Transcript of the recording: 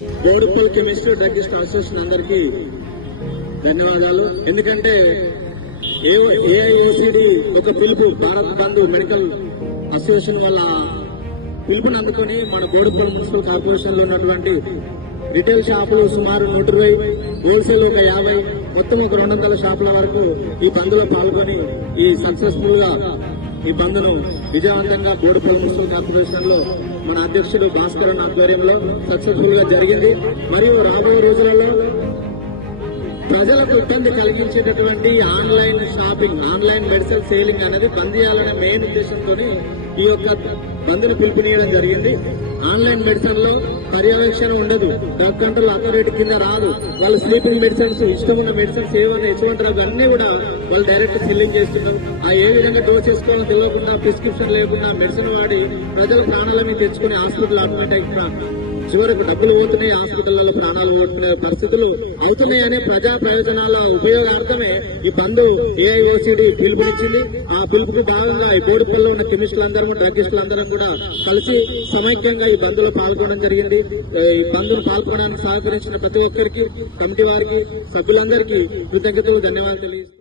Boduppal chemistry druggist association అందరికీ ధన్యవాదాలు. ఎందుకంటే ఏఐఓసిడి ఒక పిలుపు, భారత్ బంధు మెడికల్ అసోసియేషన్ వల్ల పిలుపుని అందుకుని మన బోడుపల్ మున్సిపల్ కార్పొరేషన్ లో ఉన్నటువంటి రిటైల్ షాపులు సుమారు 120, హోల్సేల్ ఒక 50, మొత్తం ఒక 200 షాపుల వరకు ఈ బంద్లో పాల్గొని ఈ సక్సెస్ఫుల్ గా ఈ బంద్ను విజయవంతంగా బోడుపల్ మున్సిపల్ కార్పొరేషన్ లో మన అధ్యక్షుడు భాస్కరన్ ఆధ్వర్యంలో సక్సెస్ఫుల్ గా జరిగింది. మరియు రాబోయే రోజులలో ప్రజలకు ఇబ్బంది కలిగించేటటువంటి online shopping, online medicine selling అనేది బంద్ చేయాలనే మెయిన్ ఉద్దేశంతో ఈ యొక్క బంద్ను పిలుపునియడం జరిగింది. ఆన్లైన్ మెడిసిన్ లో పర్యవేక్షణ ఉండదు, డ్రగ్ కంట్రోల్ అథారిటీ కింద రాదు. వాళ్ళు స్లీపింగ్ మెడిసిన్స్, ఇష్టమున్న మెడిసిన్స్ ఏమన్నా ఎటువంటి అన్ని కూడా వాళ్ళు డైరెక్ట్ ఫిల్లింగ్ చేస్తున్నారు. ఆ ఏ విధంగా డోస్ చేసుకోవాలో తెలియకుండా, ప్రిస్క్రిప్షన్ లేకుండా మెడిసిన్ వాడి ప్రజల ప్రాణాల మీద తెచ్చుకుని హాస్పిటల్ అడ్మిట్ అయిన చివరకు డబ్బులు పోతున్నాయి, హాస్పిటల్లో ప్రాణాలు పోతున్న పరిస్థితులు అవుతున్నాయనే ప్రజా ప్రయోజనాల ఉపయోగార్థమే ఈ బంద్ ఏఐఓసిడి పిలుపునిచ్చింది. ఆ పిలుపుకి భాగంగా ఈ బోడుపల్లిలో ఉన్న కెమిస్టులందరూ, డ్రగ్గిస్టులందరం కూడా కలిసి సమైక్యంగా ఈ బంద్లో పాల్గొనడం జరిగింది. ఈ బంద్ను పాల్గొనడానికి సహకరించిన ప్రతి ఒక్కరికి, కమిటీ వారికి, సభ్యులందరికీ కృతజ్ఞతలు, ధన్యవాదాలు తెలియజేస్తున్నాను.